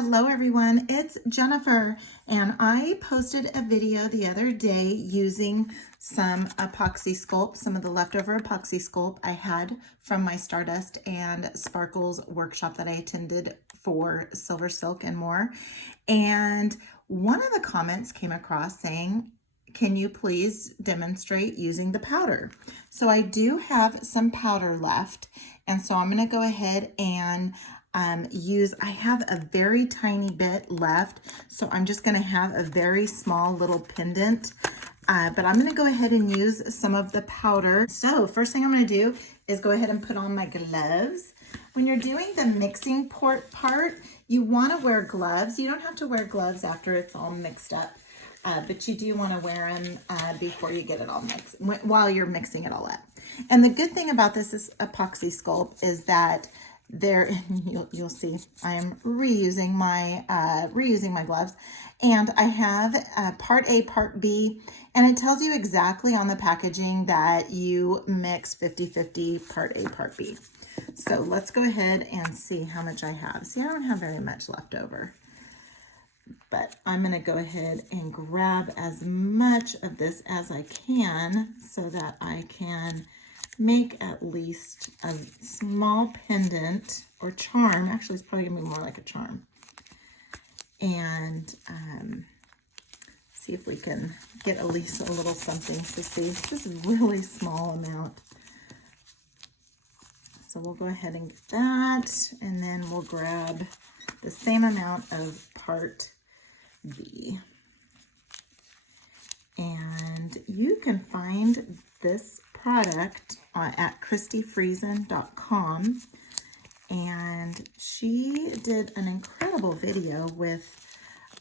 Hello everyone, it's Jennifer, and I posted a video the other day using some Apoxie Sculpt, some of the leftover Apoxie Sculpt I had from my Stardust and Sparkles workshop that I attended for SilverSilk and More. And one of the comments came across saying, can you please demonstrate using the powder? So I do have some powder left, and so I'm going to go ahead and I have a very tiny bit left, so I'm just going to have a very small little pendant, but I'm going to go ahead and use some of the powder. So first thing I'm going to do is go ahead and put on my gloves. When you're doing the mixing part, you want to wear gloves. You don't have to wear gloves after it's all mixed up, but you do want to wear them before you get it all mixed, while you're mixing it all up. And the good thing about this is Apoxie Sculpt is that you'll see I'm reusing my gloves, and I have part A, part B, and it tells you exactly on the packaging that you mix 50-50 part A, part B. So let's go ahead and see how much I have. See, I don't have very much left over, but I'm going to go ahead and grab as much of this as I can so that I can make at least a small pendant or charm. Actually, it's probably gonna be more like a charm. And see if we can get at least a little something to see. Just a really small amount. So we'll go ahead and get that, and then we'll grab the same amount of part B. And you can find this product at ChristiFriesen.com, and she did an incredible video with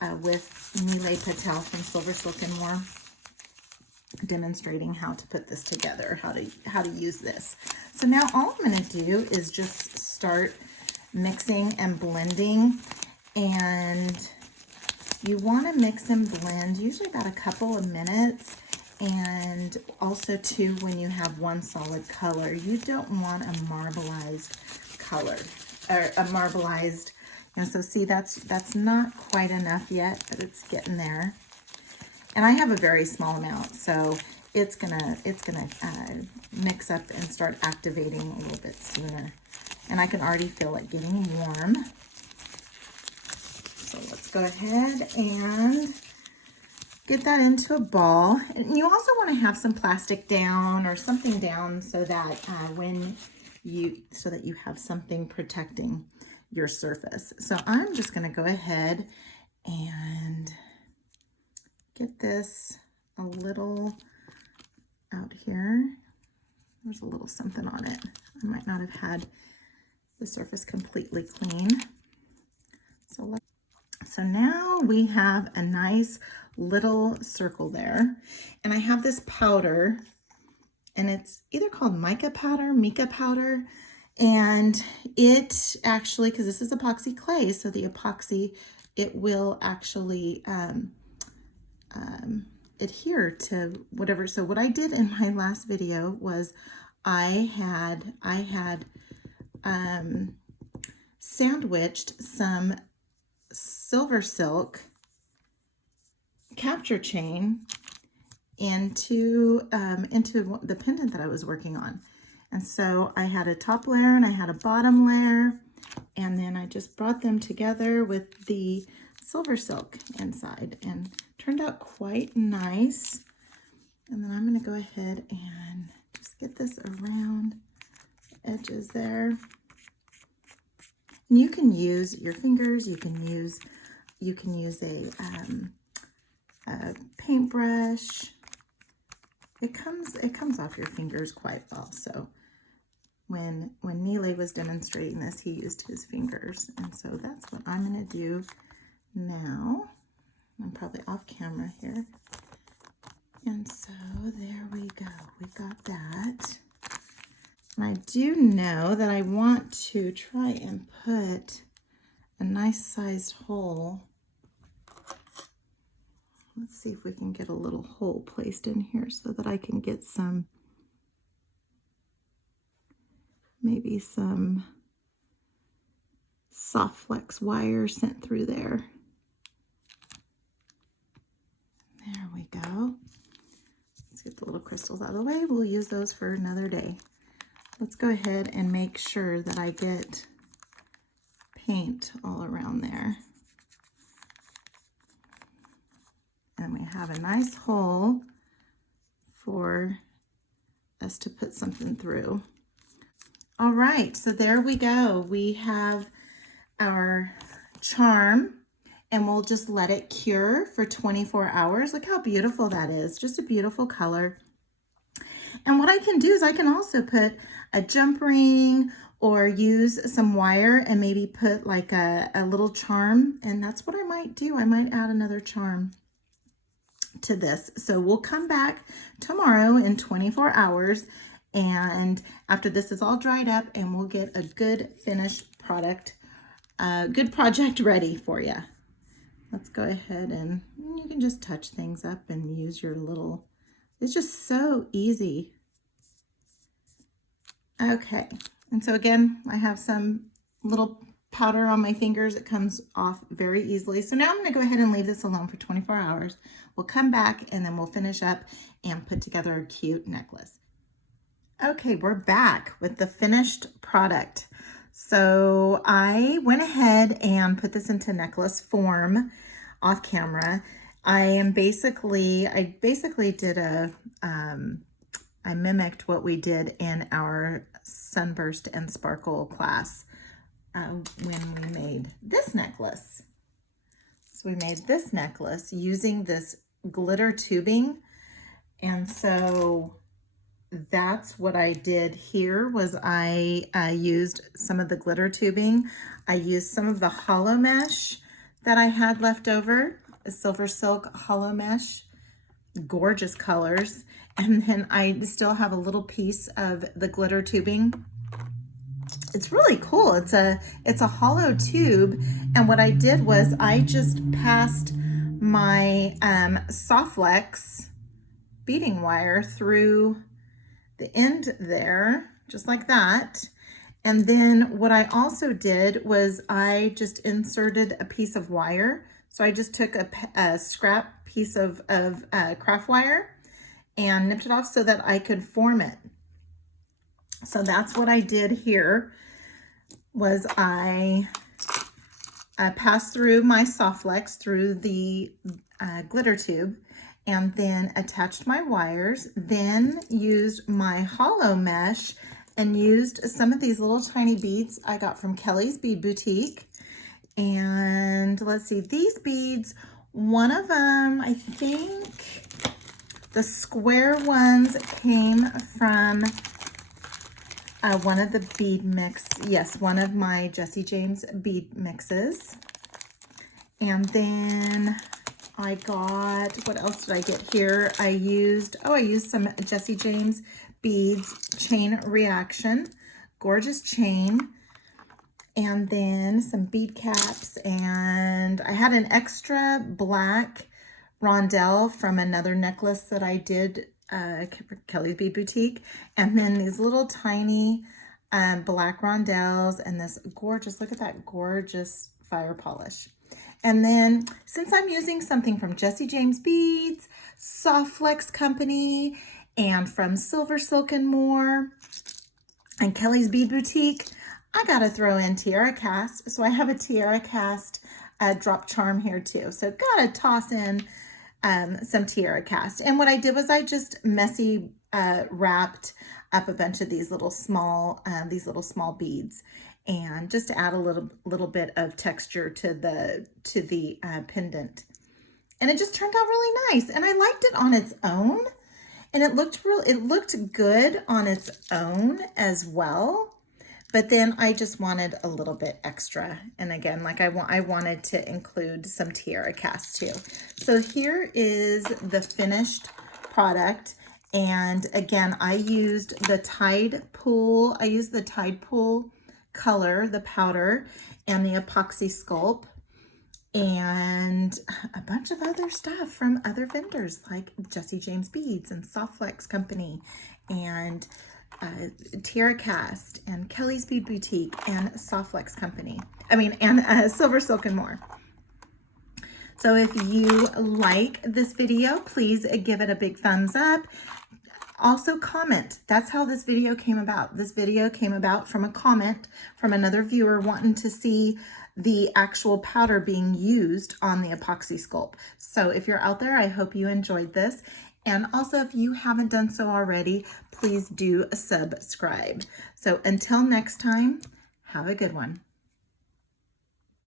Nilay Patel from SilverSilk and More, demonstrating how to put this together, how to use this. So now all I'm going to do is just start mixing and blending, and you want to mix and blend usually about a couple of minutes. And also too, when you have one solid color, you don't want a marbleized color or a marbleized, so see, that's not quite enough yet, but it's getting there. And I have a very small amount, so it's gonna mix up and start activating a little bit sooner. And I can already feel it getting warm. So let's go ahead and get that into a ball. And you also want to have some plastic down or something down so that so that you have something protecting your surface. So I'm just going to go ahead and get this a little out here. There's a little something on it. I might not have had the surface completely clean. So now we have a nice little circle there, and I have this powder, and it's either called mica powder, and it actually, because this is epoxy clay, so the epoxy, it will actually adhere to whatever. So what I did in my last video was I had sandwiched some SilverSilk capture chain into the pendant that I was working on. And so I had a top layer and I had a bottom layer, and then I just brought them together with the SilverSilk inside, and turned out quite nice. And then I'm going to go ahead and just get this around the edges there. And you can use your fingers, you can use a paintbrush. It comes off your fingers quite well. So when Nilay was demonstrating this, he used his fingers, and so that's what I'm going to do now. I'm probably off camera here, and so there we go. We got that. And I do know that I want to try and put a nice sized hole. Let's see if we can get a little hole placed in here so that I can get maybe some soft flex wire sent through there. There we go. Let's get the little crystals out of the way. We'll use those for another day. Let's go ahead and make sure that I get paint all around there. And we have a nice hole for us to put something through. All right, so there we go. We have our charm, and we'll just let it cure for 24 hours. Look how beautiful that is. Just a beautiful color. And what I can do is I can also put a jump ring or use some wire and maybe put like a little charm. And that's what I might do. I might add another charm to this. So we'll come back tomorrow in 24 hours. And after this is all dried up, and we'll get a good finished product, good project ready for you. Let's go ahead and you can just touch things up and use your little, it's just so easy. Okay, and so again, I have some little powder on my fingers. It comes off very easily. So now I'm gonna go ahead and leave this alone for 24 hours. We'll come back and then we'll finish up and put together a cute necklace. Okay, we're back with the finished product. So I went ahead and put this into necklace form off camera. I basically did I mimicked what we did in our Sunburst and Sparkle class when we made this necklace. So we made this necklace using this glitter tubing. And so that's what I did here was I used some of the glitter tubing. I used some of the hollow mesh that I had left over, a SilverSilk hollow mesh, gorgeous colors. And then I still have a little piece of the glitter tubing. It's really cool. It's a hollow tube. And what I did was I just passed my soft flex beading wire through the end there, just like that. And then what I also did was I just inserted a piece of wire. So I just took a scrap piece of craft wire and nipped it off so that I could form it. So that's what I did here was I passed through my soft flex through the glitter tube, and then attached my wires, then used my hollow mesh and used some of these little tiny beads I got from Kellie's Bead Boutique. And let's see, these beads, one of them, I think the square ones came from one of the bead mix. Yes, one of my Jesse James bead mixes. And then I got, what else did I get here? I used some Jesse James beads chain reaction, gorgeous chain, and then some bead caps, and I had an extra black rondelle from another necklace that I did Kellie's Bead Boutique, and then these little tiny black rondelles and this gorgeous, look at that gorgeous fire polish. And then since I'm using something from Jesse James Beads, Soft Flex Company, and from SilverSilk and More, and Kellie's Bead Boutique, I gotta throw in Tierracast. So I have a Tierracast drop charm here too. So gotta toss in some Tierracast. And what I did was I just messy wrapped up a bunch of these little small beads, and just to add a little bit of texture to the pendant. And it just turned out really nice. And I liked it on its own, and it looked good on its own as well. But then I just wanted a little bit extra. And again, like I wanted to include some Tierracast too. So here is the finished product. And again, I used the Tide Pool. I used the Tide Pool color, the powder, and the Apoxie Sculpt, and a bunch of other stuff from other vendors like Jesse James Beads and Soft Flex Company, and Tierracast and Kellie's Bead Boutique and Softflex Company. And SilverSilk and More. So if you like this video, please give it a big thumbs up. Also comment. That's how this video came about. This video came about from a comment from another viewer wanting to see the actual powder being used on the Apoxie Sculpt. So if you're out there, I hope you enjoyed this. And also, if you haven't done so already, please do subscribe. So until next time, have a good one.